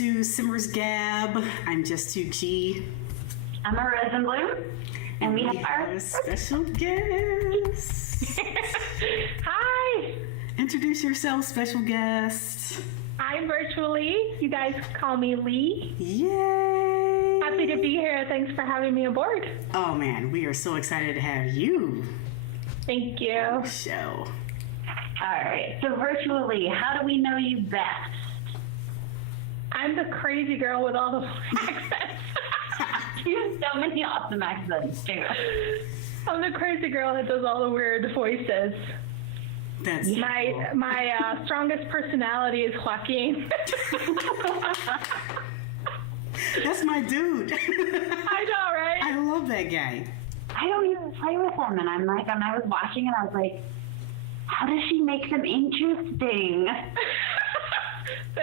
to Simmer's Gab. I'm Just 2G. I'm a Resin Bloom, and we have our special guest. Hi. Introduce yourself, special guest. I'm Virtualee. You guys call me Lee. Yay! Happy to be here. Thanks for having me aboard. Oh man, we are so excited to have you. Thank you. Show. All right. So Virtualee, how do we know you best? I'm the crazy girl with all the accents. You have so many awesome accents too. I'm the crazy girl that does all the weird voices. That's my strongest personality is Joaquin. That's my dude. I know, right? I love that guy. I don't even play with him, and I'm like, when I was watching it, I was like, how does she make them interesting?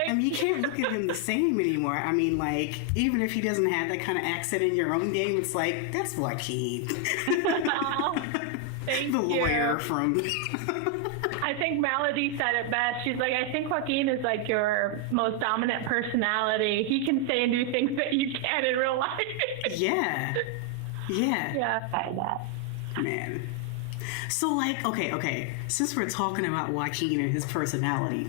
I mean, you can't look at him the same anymore. I mean, like, even if he doesn't have that kind of accent in your own game, it's like, that's Joaquin. Oh, thank the you. lawyer from... I think Melody said it best. She's like, I think Joaquin is like your most dominant personality. He can say and do things that you can't in real life. Yeah. Yeah. By that. Man. So, like, okay. Since we're talking about Joaquin and his personality,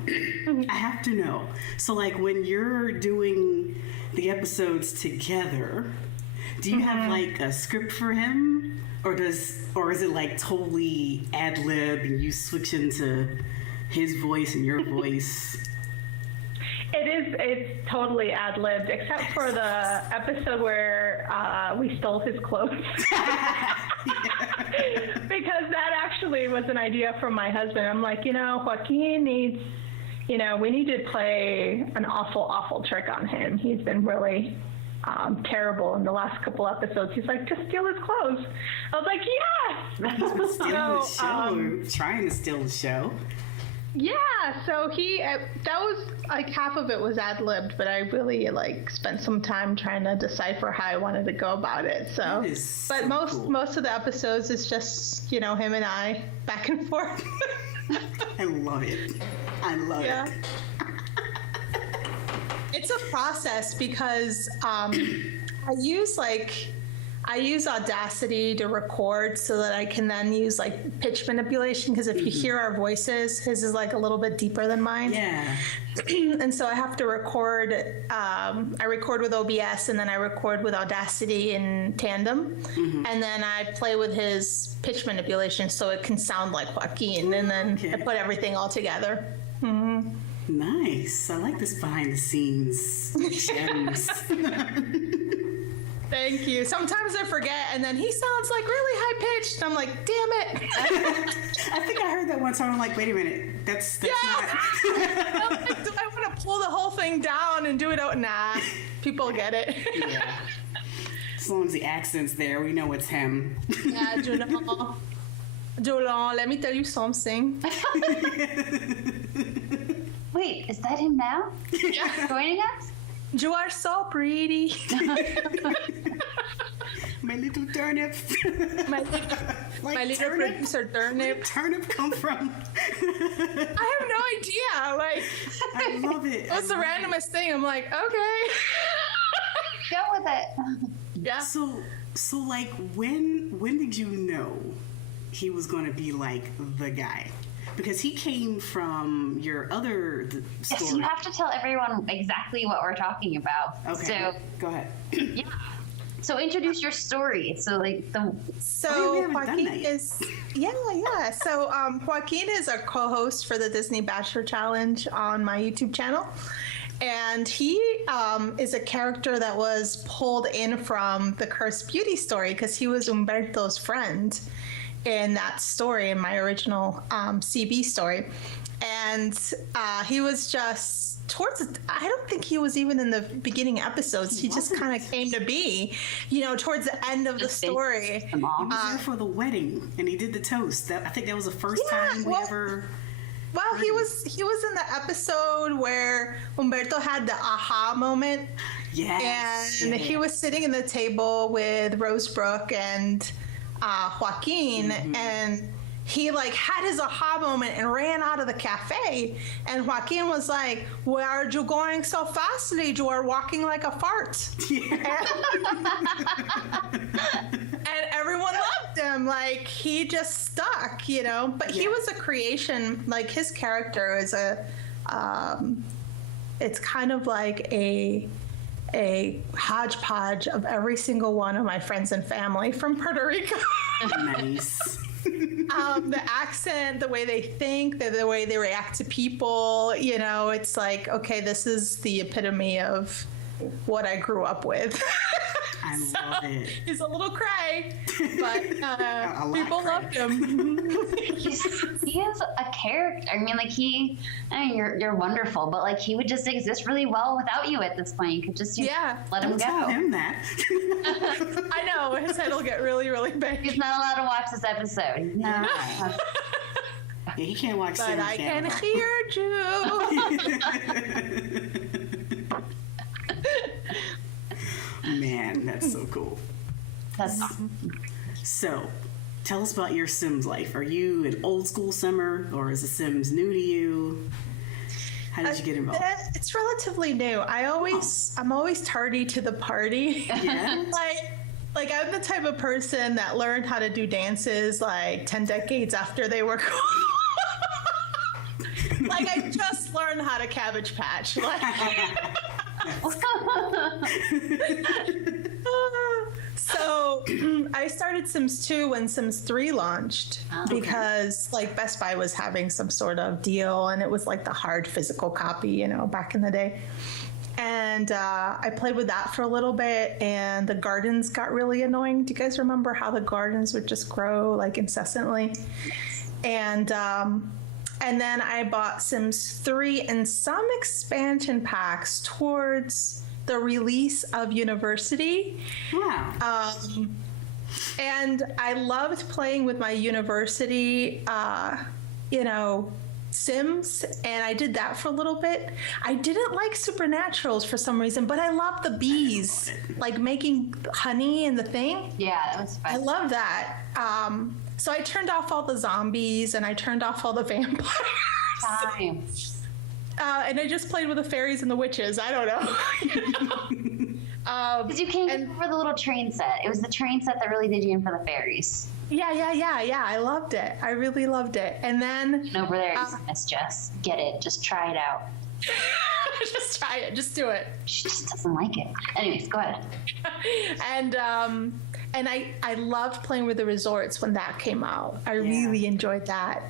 I have to know. So, like, when you're doing the episodes together, do you have, like, a script for him? Or is it, like, totally ad-lib and you switch into his voice and your voice? It's totally ad-libbed, except for the episode where we stole his clothes. Because that actually was an idea from my husband. I'm like, Joaquin needs, we need to play an awful trick on him. He's been really terrible in the last couple episodes. He's like, just steal his clothes. I was like, yes! He's been stealing the show, or trying to steal the show. Yeah, so that was like half of it was ad-libbed, but I really spent some time trying to decipher how I wanted to go about it. So, but most of the episodes is just him and I back and forth. I love it. It. It's a process because I use Audacity to record so that I can then use pitch manipulation, because if you hear our voices, his is a little bit deeper than mine. Yeah. And so I have to record, I record with OBS and then I record with Audacity in tandem. And then I play with his pitch manipulation so it can sound like Joaquin, and then I put everything all together. Nice. I like this behind the scenes gems. Thank you. Sometimes I forget, and then he sounds really high pitched. And I'm like, damn it. I think I heard that one time. I'm like, wait a minute. That's not. I'm like, do I want to pull the whole thing down and do it out? Nah, people get it. Yeah. As long as the accent's there, we know it's him. Yeah, Jolan, let me tell you something. Wait, is that him now? Yeah. Joining us? You are so pretty. My little turnip. My little producer turnip. Where did turnip come from? I have no idea. I love it. It was the randomest thing. I'm like, okay. Go with it. Yeah. So when did you know he was going to be the guy? Because he came from your other story. Yes, you have to tell everyone exactly what we're talking about. Okay, So, go ahead. yeah. So introduce your story. So Joaquin is So Joaquin is a co-host for the Disney Bachelor Challenge on my YouTube channel. And he is a character that was pulled in from the Cursed Beauty story because he was Humberto's friend in that story, in my original CB story. And he was just I don't think he was even in the beginning episodes. He just kind of came to be, towards the end of the story. He was there for the wedding, and he did the toast. I think that was the first time we ever... Well, he was in the episode where Humberto had the aha moment. Yes. And he was sitting at the table with Rosebrook and Joaquin, and he like had his aha moment and ran out of the cafe. And Joaquin was like, "Where are you going so fastly? You are walking like a fart." Yeah. And everyone loved him. Like, he just stuck, you know. But he was a creation. Like, his character is it's kind of like a hodgepodge of every single one of my friends and family from Puerto Rico. Nice. The accent, the way they think, the way they react to people, you know, it's like, okay, this is the epitome of what I grew up with. I love it. He's a little cray, but people loved him. He is a character. I mean, like you're wonderful, but like he would just exist really well without you at this point. You could just let him go. Tell him that. I know his head will get really, really big. He's not allowed to watch this episode. No. Yeah, he can't watch. But I can hear you. Man, that's so cool. That's awesome. So, tell us about your Sims life. Are you an old school Simmer, or is The Sims new to you? How did you get involved? It's relatively new. I'm always tardy to the party. Yeah. Like I'm the type of person that learned how to do dances like 10 decades after they were cool. Like I just learned how to Cabbage Patch. Like so I started Sims 2 when Sims 3 launched because like Best Buy was having some sort of deal and it was like the hard physical copy, you know, back in the day. And I played with that for a little bit and the gardens got really annoying. Do you guys remember how the gardens would just grow like incessantly? And then I bought Sims 3 and some expansion packs towards the release of University. Wow. And I loved playing with my University, Sims, and I did that for a little bit. I didn't like Supernaturals for some reason, but I love the bees, like making honey and the thing. Yeah, that was fun. I love that. So I turned off all the zombies and I turned off all the vampires. Time. And I just played with the fairies and the witches. I don't know. Because you can't get over the little train set. It was the train set that really did you in for the fairies. Yeah. I loved it. I really loved it. And then over there, Miss Jess, get it. Just try it out. Just try it. Just do it. She just doesn't like it. Anyways, go ahead. And I loved playing with the resorts when that came out. I really enjoyed that.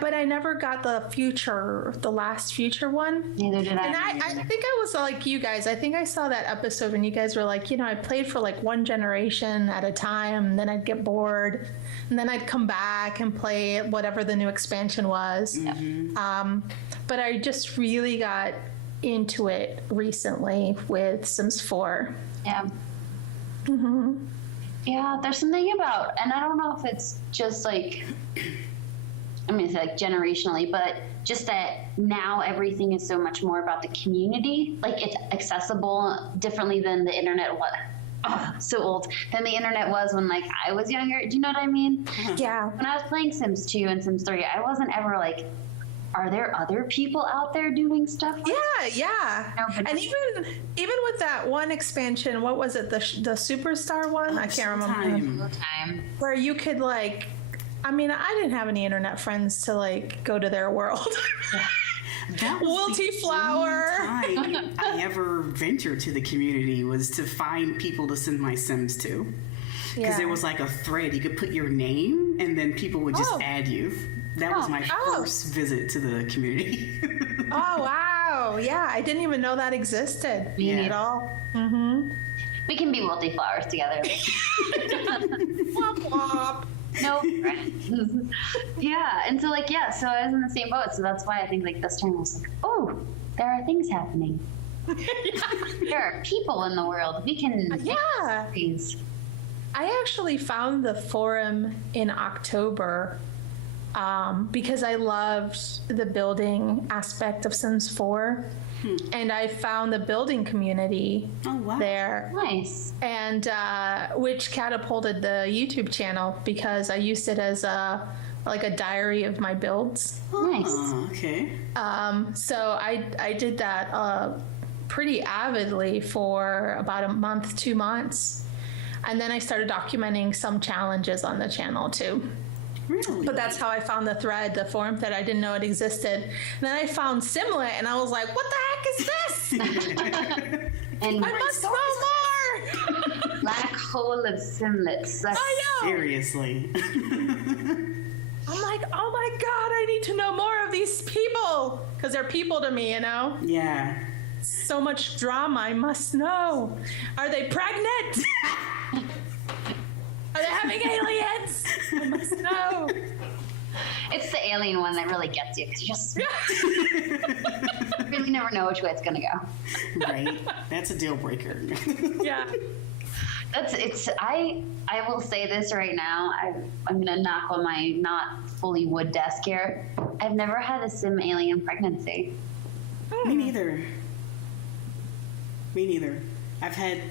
But I never got the last future one. Neither did I. And I think I was like you guys. I think I saw that episode when you guys were like, I played for like one generation at a time, and then I'd get bored, and then I'd come back and play whatever the new expansion was. Mm-hmm. But I just really got into it recently with Sims 4. Yeah. Mm-hmm. Yeah, there's something about, and I don't know if it's just like, it's like generationally, but just that now everything is so much more about the community. Like it's accessible differently than the internet was. So old than the internet was when like I was younger. Do you know what I mean? Yeah. When I was playing Sims 2 and Sims 3, I wasn't ever like, are there other people out there doing stuff? Yeah. No, and even with that one expansion, what was it? The superstar one? I can't remember. Time. Where you could like, I didn't have any internet friends to like go to their world. That was Wilty Flower. The only time I ever ventured to the community was to find people to send my Sims to. Because there was like a thread. You could put your name and then people would just add you. That was my first visit to the community. Oh, wow. Yeah, I didn't even know that existed at all. Mm-hmm. We can be multi-flowers together. Womp womp. No friends. Yeah, and so like, so I was in the same boat. So that's why I think like this turn I was like, oh, there are things happening. There are people in the world. We can these. I actually found the forum in October because I loved the building aspect of Sims 4. and I found the building community there. Nice. And which catapulted the YouTube channel because I used it as a diary of my builds. Nice. Okay. So I did that pretty avidly for about a month, 2 months. And then I started documenting some challenges on the channel too. Really? But that's how I found the thread, the forum that I didn't know it existed. And then I found Simlet and I was like, what the heck is this? And I must know more. black hole of simlets. I know. Seriously. I'm like, oh my God, I need to know more of these people. Because they're people to me, you know? Yeah. So much drama, I must know. Are they pregnant? Are they having aliens? I must know. It's the alien one that really gets you because you just really never know which way it's gonna go. Right. That's a deal breaker. Yeah. I will say this right now. I'm gonna knock on my not fully wood desk here. I've never had a sim alien pregnancy. Me neither. Me neither. I've had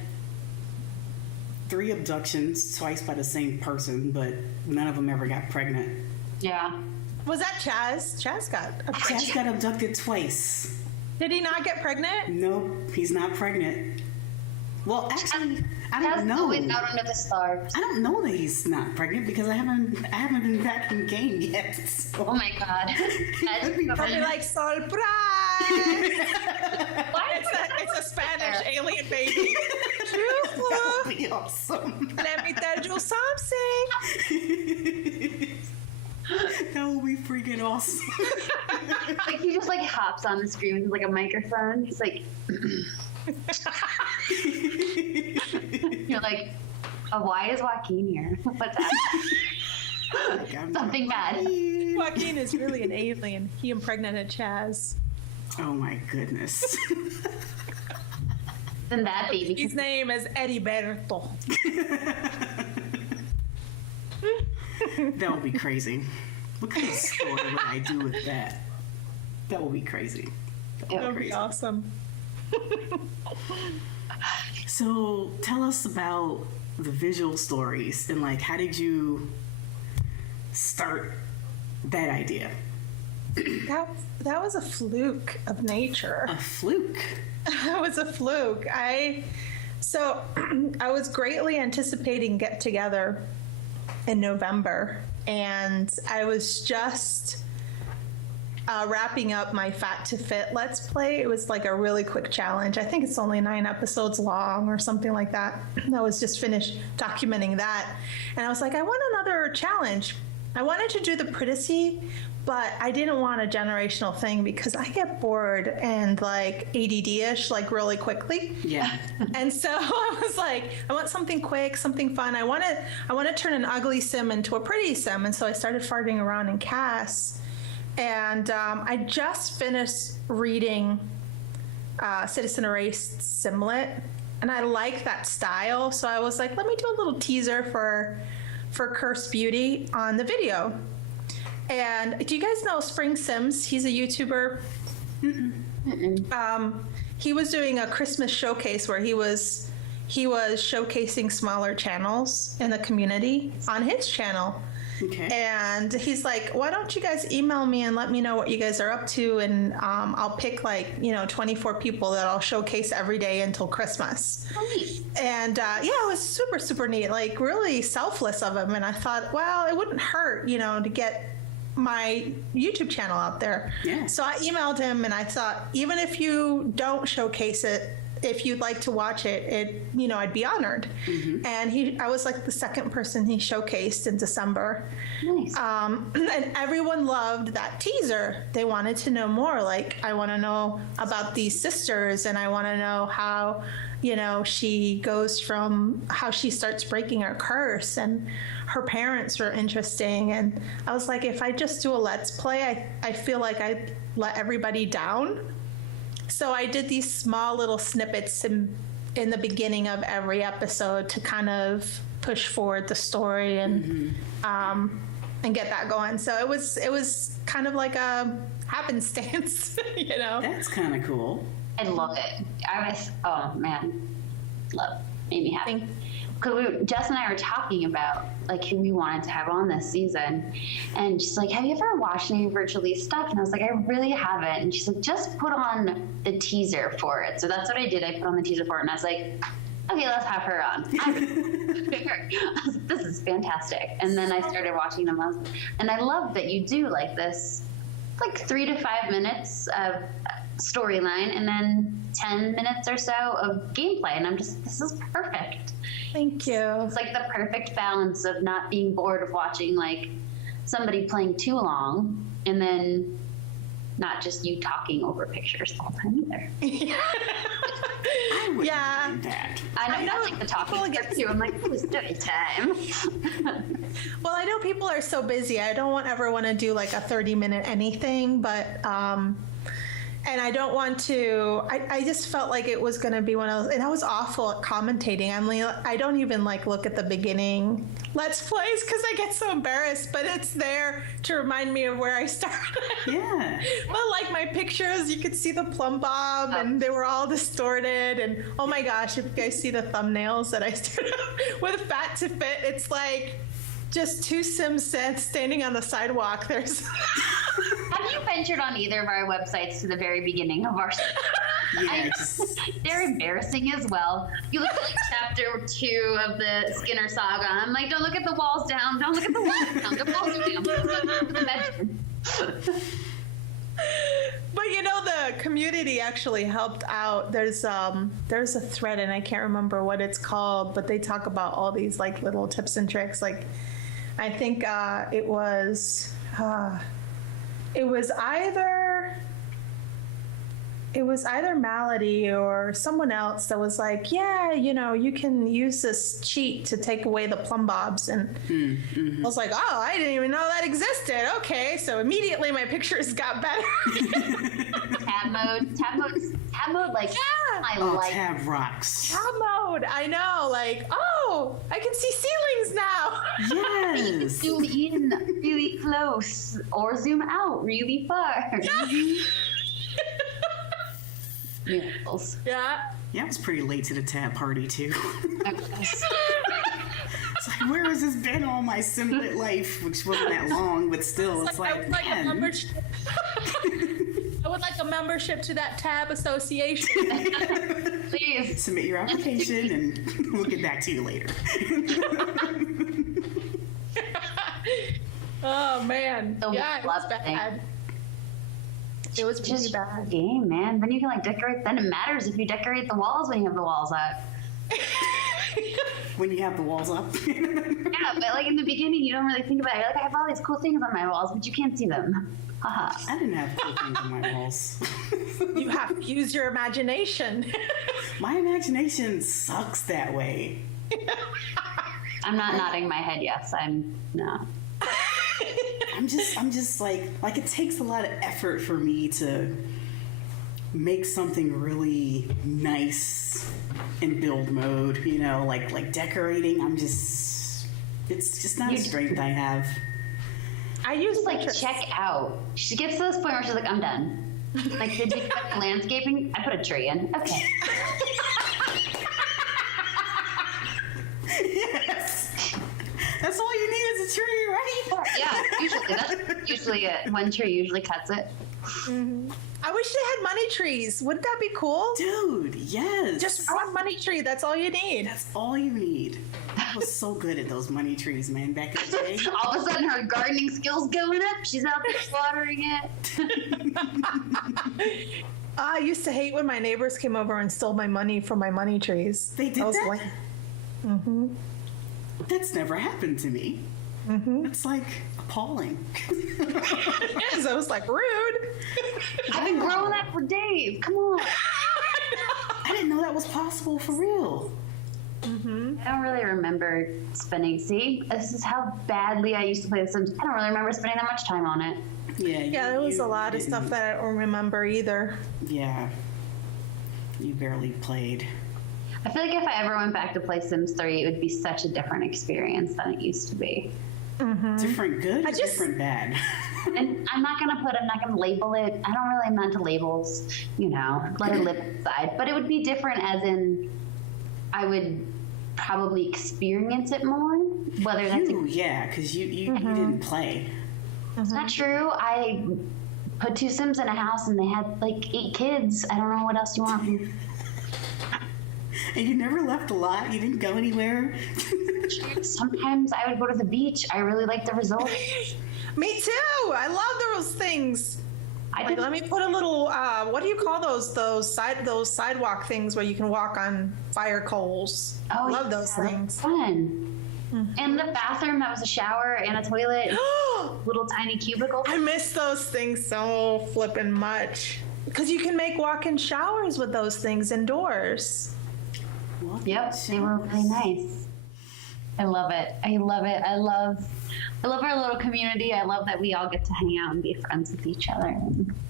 3 abductions, twice by the same person, but none of them ever got pregnant. Yeah. Was that Chaz? Chaz got Chaz got abducted twice. Did he not get pregnant? Nope, he's not pregnant. Well, actually, I don't know. Always out under the stars. I don't know that he's not pregnant because I haven't been back in game yet. So. Oh my God. Could be I'll be like, surprise! Why? It's a Spanish alien baby. That would be awesome. Let me tell you something. That would be freaking awesome. Like he just like hops on the screen with like a microphone. He's like, you're like, oh, why is Joaquin here? What's that? Something bad. Joaquin is really an alien. He impregnated Chaz. Oh my goodness. Then that baby. His name is Heriberto. That would be crazy. What kind of story would I do with that? That would be crazy. That would be awesome. So tell us about the visual stories and like how did you start that idea? That was a fluke of nature. A fluke. That was a fluke. I was greatly anticipating get together in November, and I was just wrapping up my Fat to Fit Let's Play. It was like a really quick challenge. I think it's only 9 episodes long or something like that. I was just finished documenting that, and I was like, I want another challenge. I wanted to do the Privacy, but I didn't want a generational thing because I get bored and like ADD-ish like really quickly. Yeah. And so I was like, I want something quick, something fun. I want to turn an ugly sim into a pretty sim. And so I started farting around in CAS. And I just finished reading Citizen Erased Simlet, and I like that style. So I was like, let me do a little teaser for Cursed Beauty on the video. And do you guys know Spring Sims? He's a YouTuber. He was doing a Christmas showcase where he was showcasing smaller channels in the community on his channel. Okay. And he's like, why don't you guys email me and let me know what you guys are up to, and I'll pick 24 people that I'll showcase every day until Christmas. Oh, neat. And it was super, super neat, like really selfless of him. And I thought, well, it wouldn't hurt, to get my YouTube channel out there. Yeah. So I emailed him and I thought, even if you don't showcase it, if you'd like to watch it, I'd be honored. Mm-hmm. And I was like the second person he showcased in December. Nice. And everyone loved that teaser. They wanted to know more. Like, I want to know about these sisters, and I want to know how, she goes from how she starts breaking her curse, and her parents were interesting. And I was like, if I just do a Let's Play, I feel like I let everybody down. So I did these small little snippets in the beginning of every episode to kind of push forward the story and and get that going. So it was kind of like a happenstance, you know. That's kind of cool. I love it. Oh man, love, made me happy. Because Jess and I were talking about like who we wanted to have on this season, and she's like, "Have you ever watched any Virtualee stuff?" And I was like, "I really haven't." And she's like, "Just put on the teaser for it." So that's what I did. I put on the teaser for it, and I was like, "Okay, let's have her on." I was like, this is fantastic. And then I started watching them, and I love that you do like this, like 3 to 5 minutes of storyline, and then 10 minutes or so of gameplay. And I'm just, this is perfect. Thank you. It's like the perfect balance of not being bored of watching like somebody playing too long, and then not just you talking over pictures the whole time either. I would mind that. I know like the talking too. I'm like, it was story time. Well, I know people are so busy. I don't ever want to do like a 30-minute anything, but and I don't want to, I just felt like it was going to be one of those, and I was awful at commentating. I don't even like look at the beginning Let's Plays because I get so embarrassed, but it's there to remind me of where I started. Yeah. But like my pictures, you could see the plumb bob and they were all distorted. And oh my gosh, if you guys see the thumbnails that I started with Fat to Fit, it's like just two Sim sets standing on the sidewalk. There's. Have you ventured on either of our websites to the very beginning of our? Yeah, they're embarrassing as well. You look at like chapter 2 of the Skinner saga. I'm like, don't look at the walls down. Don't look at the walls down. The walls are down. Look at the bedroom. But you know, the community actually helped out. There's a thread, and I can't remember what it's called, but they talk about all these like little tips and tricks. Like, I think it was either Malady or someone else that was like, yeah, you know, you can use this cheat to take away the plumb bobs. And I was like, oh, I didn't even know that existed. Okay, so immediately my pictures got better. Tab mode, like, yeah. I like tab rocks. Tab mode, I know, like, oh, I can see ceilings now. Yes. zoom in really close or zoom out really far. Miracles. Yeah. Yeah, I was pretty late to the tab party too. It's It's like, where has this been all my Simlet life? Which wasn't that long, but still, it's like, I would like a man. membership. I would like a membership to that tab association. Please. Submit your application and we'll get back to you later. Oh man. The Yeah, it was love thing. bad. It was pretty Just bad. game, man. Then you can like decorate. Then it matters if you decorate the walls when you have the walls up. When you have the walls up. Yeah, but like in the beginning, you don't really think about it. You're like, I have all these cool things on my walls, but you can't see them. Haha. I didn't have cool things on my walls. You have to use your imagination. My imagination sucks that way. I'm not nodding my head. Yes, I'm no. I'm just like it takes a lot of effort for me to make something really nice in build mode, you know, like decorating. It's just not a strength I have. I use Just like check out. She gets to this point where she's like, I'm done. Like, did you put landscaping? I put a tree in. Okay. Yes. That's all you need is a tree, right? Yeah, that's usually it. One tree usually cuts it. Mm-hmm. I wish they had money trees. Wouldn't that be cool? Dude, yes. Just one money tree. That's all you need. That's all you need. I was so good at those money trees, man, back in the day. All of a sudden, her gardening skills going up. She's out there watering it. I used to hate when my neighbors came over and stole my money from my money trees. They did that? Mm-hmm. That's never happened to me. Mm-hmm. It's like appalling. Yes, I was like, rude. I've been growing that for days. Come on. I didn't know that was possible for real. Mm-hmm. I don't really remember spending. See, this is how badly I used to play The Sims. I don't really remember spending that much time on it. Yeah. Yeah, there was a lot of stuff that I don't remember either. Yeah. You barely played. I feel like if I ever went back to play Sims 3, it would be such a different experience than it used to be. Different good or different bad? And I'm not gonna label it. I don't really mind to labels, let it live inside. But it would be different as in I would probably experience it more. Whether that's because you didn't play. It's not true. I put 2 Sims in a house and they had like 8 kids. I don't know what else you want from me. And you never left a lot? You didn't go anywhere? Sometimes I would go to the beach. I really like the result. Me too. I love those things. Let me put a little. What do you call those? Those sidewalk things where you can walk on fire coals. Oh, I love those things. Fun. And the bathroom that was a shower and a toilet, little tiny cubicle. I miss those things so flippin' much because you can make walk-in showers with those things indoors. Yep, they were really nice. I love it. I love our little community. I love that we all get to hang out and be friends with each other.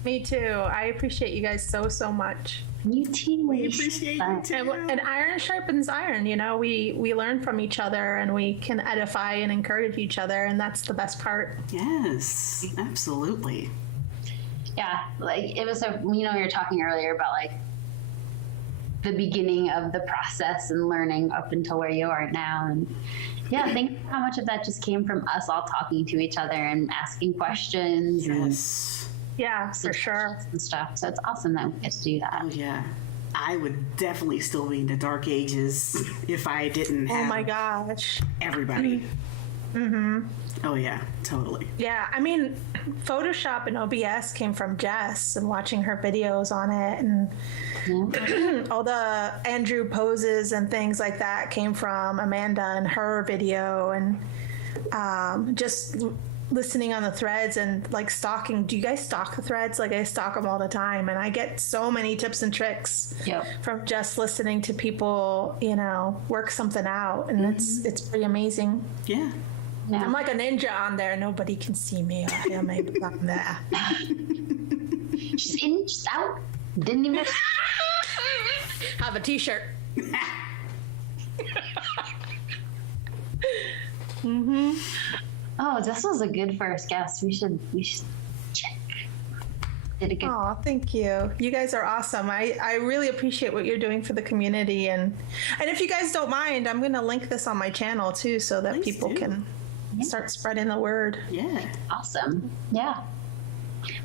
Me too. I appreciate you guys so much. You too. We appreciate you too. And iron sharpens iron. We learn from each other and we can edify and encourage each other, and that's the best part. Yes, absolutely. Yeah, like it was we were talking earlier about like the beginning of the process and learning up until where you are now, and think how much of that just came from us all talking to each other and asking questions. Yes. Yeah, for sure. And stuff. So it's awesome that we get to do that. Oh yeah. I would definitely still be in the dark ages if I didn't have Oh my gosh. everybody. Oh yeah, totally. Yeah, I mean, Photoshop and OBS came from Jess and watching her videos on it, and all the Andrew poses and things like that came from Amanda and her video, and just listening on the threads and like stalking. Do you guys stalk the threads? Like I stalk them all the time, and I get so many tips and tricks from just listening to people, work something out, and it's pretty amazing. Yeah. Yeah. I'm like a ninja on there. Nobody can see me. I am on there. Just in, just out. Didn't even Have a t-shirt. Oh, this was a good first guest. We should check. Did a good. Oh, thank you. You guys are awesome. I really appreciate what you're doing for the community, and if you guys don't mind, I'm going to link this on my channel too, so that Please people do. can start spreading the word. Yeah. Awesome. Yeah.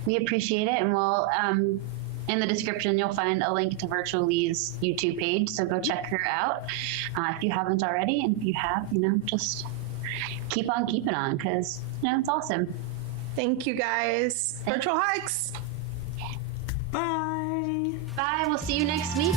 We appreciate it, and we'll in the description you'll find a link to Virtualee's YouTube page, so go check her out if you haven't already, and if you have, just keep on keeping on, because it's awesome. Thank you guys. Virtual hugs. Bye. Bye. We'll see you next week.